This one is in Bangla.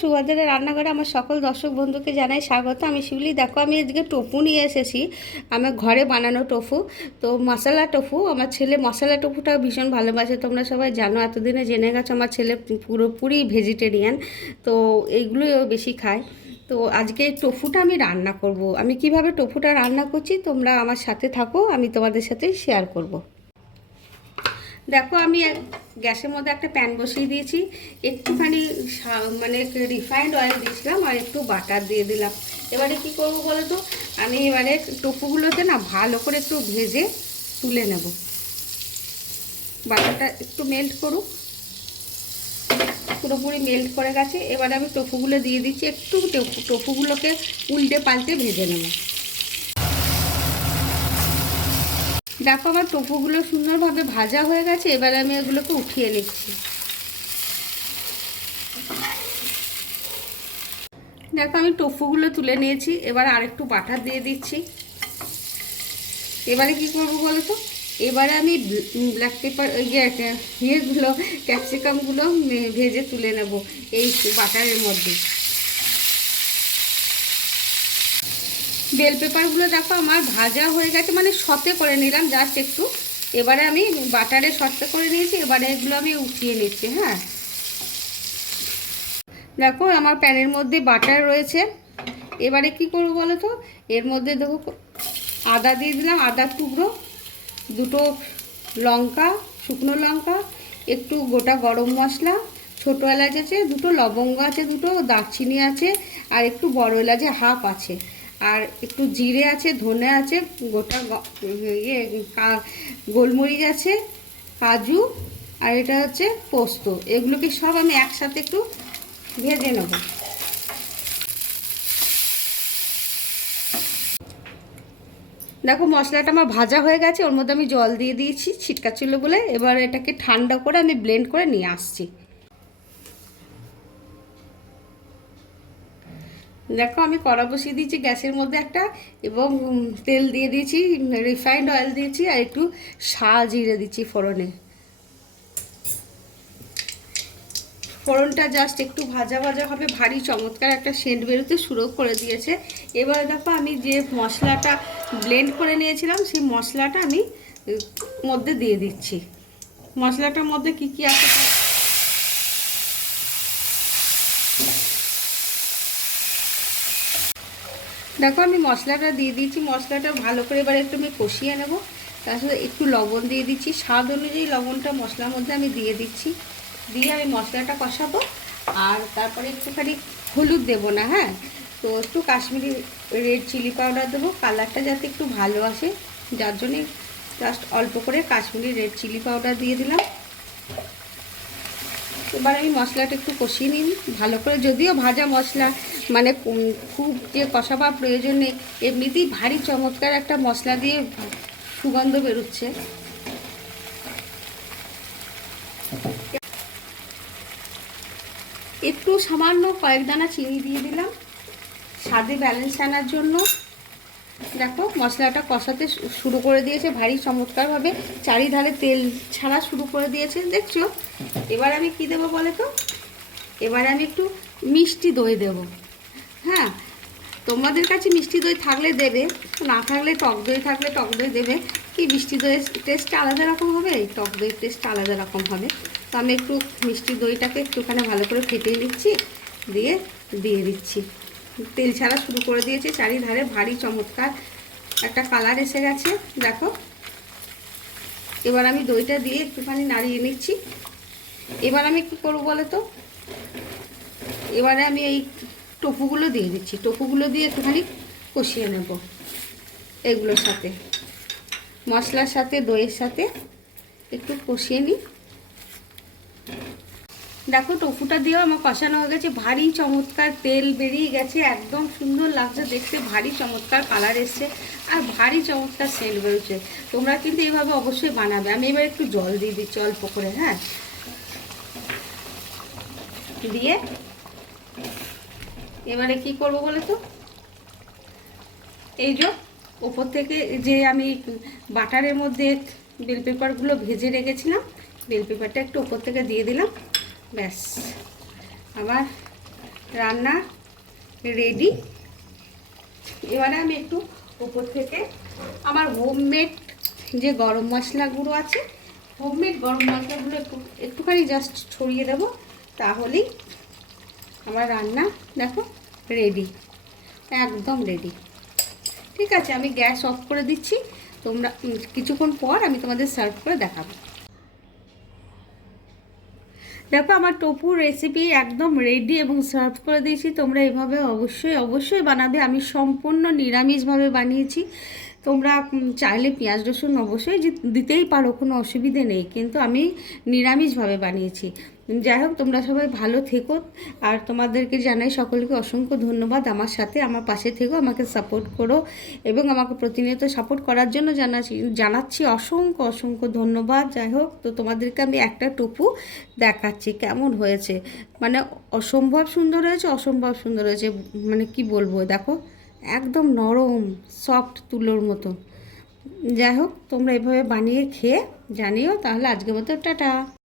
সুবাদের রান্নাঘরে আমার সকল দর্শক বন্ধুকে জানাই স্বাগত। আমি শিউলি। দেখো, আমি আজকে টোফু নিয়ে এসেছি, আমার ঘরে বানানো টোফু। তো মশলা টোফু, আমার ছেলে মশলা টোফুটা ভীষণ ভালোবাসে। তোমরা সবাই জানো, এতদিনে জেনে গেছো আমার ছেলে পুরোপুরি ভেজিটেরিয়ান, তো এইগুলোই ও বেশি খায়। তো আজকে এই টোফুটা আমি রান্না করব। আমি কিভাবে টোফুটা রান্না করছি তোমরা আমার সাথে থাকো, আমি তোমাদের সাথে শেয়ার করব। দেখো, আমি গ্যাসের মধ্যে একটা প্যান বসিয়ে দিয়েছি, একটুখানি মানে রিফাইন্ড অয়েল দিয়েছিলাম আর একটু বাটার দিয়ে দিলাম। এবারে কি করব বলো তো, আমি এবারে টোফুগুলোতে না ভালো করে একটু ভেজে তুলে নেব। বাটারটা একটু মেল্ট করুক, পুরোপুরি মেল্ট করে গেছে। এবারে আমি টোফুগুলো দিয়ে দিচ্ছি, একটু টোফুগুলোকে উল্টে পাল্টে ভেজে নেব। দেখো, আমার টোফুগুলো সুন্দরভাবে ভাজা হয়ে গেছে। এবারে আমি এগুলোকে উঠিয়ে নিচ্ছি। দেখো, আমি টোফুগুলো তুলে নিয়েছি। এবার আরেকটু বাটার দিয়ে দিচ্ছি। এবারে কি করবো বলো তো, এবারে আমি ব্ল্যাক পেপার ইয়েগুলো ক্যাপসিকামগুলো ভেজে তুলে নেব এই বাটারের মধ্যে। বেল পেপারগুলো দেখো আমার ভাজা হয়ে গেছে, মানে সতে করে নিলাম জাস্ট একটু। এবারে আমি বাটারে সতে করে নিয়েছি, এবারে এগুলো আমি উঠিয়ে নিচ্ছি। হ্যাঁ, দেখো আমার প্যানের মধ্যে বাটার রয়েছে। এবারে কি করবো বলো তো, এর মধ্যে দেখো আদা দিয়ে দিলাম, আদার টুকরো, দুটো লঙ্কা, শুকনো লঙ্কা, একটু গোটা গরম মশলা, ছোটো এলাচ আছে দুটো, লবঙ্গ আছে দুটো, দারচিনি আছে আর একটু বড় এলাচে হাফ আছে, আর একটু জিরে আছে, ধনে আছে, গোটা গোলমরিচ আছে, কাজু, আর এটা হচ্ছে পোস্ত। এগুলোকে সব আমি একসাথে একটু ভেজে নেব। দেখো, মশলাটা আমার ভাজা হয়ে গেছে, ওর মধ্যে আমি জল দিয়ে দিয়েছি ছিটকাচ্ছিল বলে। এবার এটাকে ঠান্ডা করে আমি ব্লেন্ড করে নিয়ে আসছি। দেখো, আমি কড়া বসিয়ে দিয়েছি গ্যাসের মধ্যে একটা, এবং তেল দিয়ে দিয়েছি, রিফাইন্ড অয়েল দিয়েছি, আর একটু জিরে দিচ্ছি ফোড়নে। ফোড়নটা জাস্ট একটু ভাজা ভাজা হবে, ভারী চমৎকার একটা সেন্ট বেরোতে শুরু করে দিয়েছে। এবার দেখো, আমি যে মশলাটা ব্লেন্ড করে নিয়েছিলাম সেই মশলাটা আমি মধ্যে দিয়ে দিচ্ছি। মশলাটার মধ্যে কি কি আছে দেখো, আমি মশলাটা দিয়ে দিয়েছি। মশলাটা ভালো করে এবার একটু আমি কষিয়ে নেব। তার সাথে একটু লবণ দিয়ে দিচ্ছি, স্বাদ অনুযায়ী লবণটা মশলার মধ্যে আমি দিয়ে দিচ্ছি। দিয়ে আমি মশলাটা কষাবো। আর তারপরে একটুখানি হলুদ দেবো না, হ্যাঁ, তো একটু কাশ্মীরি রেড চিলি পাউডার দেবো, কালারটা যাতে একটু ভালো আসে, যার জন্যে জাস্ট অল্প করে কাশ্মীরি রেড চিলি পাউডার দিয়ে দিলাম। এবার আমি মশলাটা একটু কষিয়ে নিই ভালো করে। যদিও ভাজা মশলা, মানে খুব যে কষাবার প্রয়োজন নেই, এমনিতেই ভারী চমৎকার একটা মশলা দিয়ে সুগন্ধ বেরোচ্ছে। একটু সামান্য কয়েক দানা চিনি দিয়ে দিলাম স্বাদে ব্যালেন্স আনার জন্য। দেখো, মশলাটা কষাতে শুরু করে দিয়েছে ভারী চমৎকারভাবে, চারিধারে তেল ছাড়া শুরু করে দিয়েছে, দেখছো। এবার আমি কি দেবো বলে তো, এবারে আমি একটু মিষ্টি দই দেব। হ্যাঁ, তোমাদের কাছে মিষ্টি দই থাকলে দেবে, না থাকলে টক দই থাকলে টক দই দেবে। কি মিষ্টি দইয়ের টেস্ট আলাদা রকম হবে, টক দইয়ের টেস্ট আলাদা রকম হবে। তো আমি একটু মিষ্টি দইটাকে একটুখানি ভালো করে ফেটিয়ে নিচ্ছি, দিয়ে দিয়ে দিচ্ছি। তেল ছাড়া শুরু করে দিয়েছে, চারিধারে ভারী চমৎকার একটা কালার এসে গেছে। দেখো, এবার আমি দইটা দিয়ে একটুখানি নাড়িয়ে নিচ্ছি। এবার আমি কি করব বলো তো, এবারে আমি এই টোফুগুলো দিয়ে দিচ্ছি। টোফুগুলো দিয়ে একটুখানি কষিয়ে নেব এগুলোর সাথে, মশলার সাথে দইয়ের সাথে একটু কষিয়ে নিই। দেখো, টোফুটা দিয়েও আমার কষানো হয়ে গেছে, ভারী চমৎকার তেল বেরিয়ে গেছে, একদম সুন্দর লাগছে দেখতে, ভারী চমৎকার কালার এসছে, আর ভারী চমৎকার সেন্ট বেরোচ্ছে। তোমরা কিন্তু এইভাবে অবশ্যই বানাবে। আমি এবার একটু জল দিয়ে দিচ্ছি অল্প করে। হ্যাঁ, দিয়ে এবারে কি করব বলে তো, এই যে ওপর থেকে যে আমি বাটারের মধ্যে বেল পেপারগুলো ভেজে রেখেছিলাম, বেল পেপারটা একটু ওপর থেকে দিয়ে দিলাম। ব্যাস, আমার রান্না রেডি। এবারে আমি একটু উপর থেকে আমার হোমমেড যে গরম মশলা গুঁড়ো আছে, হোমমেড গরম মশলাগুলো একটুখানি জাস্ট ছড়িয়ে দেবো, তাহলেই আমার রান্না দেখো রেডি, একদম রেডি। ঠিক আছে, আমি গ্যাস অফ করে দিচ্ছি। তোমরা কিছুক্ষণ পর আমি তোমাদের সার্ভ করে দেখাবো। দেখো আমার টোফু রেসিপি একদম রেডি এবং সার্ভ করে দিয়েছি। তোমরা এভাবে অবশ্যই অবশ্যই বানাবে। আমি সম্পূর্ণ নিরামিষভাবে বানিয়েছি। তোমরা চাইলে পেঁয়াজ রসুন অবশ্যই দিতেই পারো, কোনো অসুবিধে নেই, কিন্তু আমি নিরামিষভাবে বানিয়েছি। যাই হোক, তোমরা সবাই ভালো থেকো। আর তোমাদেরকে জানাই সকলকে অসংখ্য ধন্যবাদ। আমার সাথে আমার পাশে থেকো, আমাকে সাপোর্ট করো এবং আমাকে প্রতিনিয়ত সাপোর্ট করার জন্য জানাচ্ছি অসংখ্য অসংখ্য ধন্যবাদ। যাই হোক, তো তোমাদেরকে আমি একটা টোফু দেখাচ্ছি কেমন হয়েছে। মানে অসম্ভব সুন্দর হয়েছে, অসম্ভব সুন্দর হয়েছে, মানে কি বলবো, দেখো একদম নরম সফট তুলোর মতো। যাই হোক, তোমরা এভাবে বানিয়ে খেয়ে জানিও। তাহলে আজকের মতো টাটা।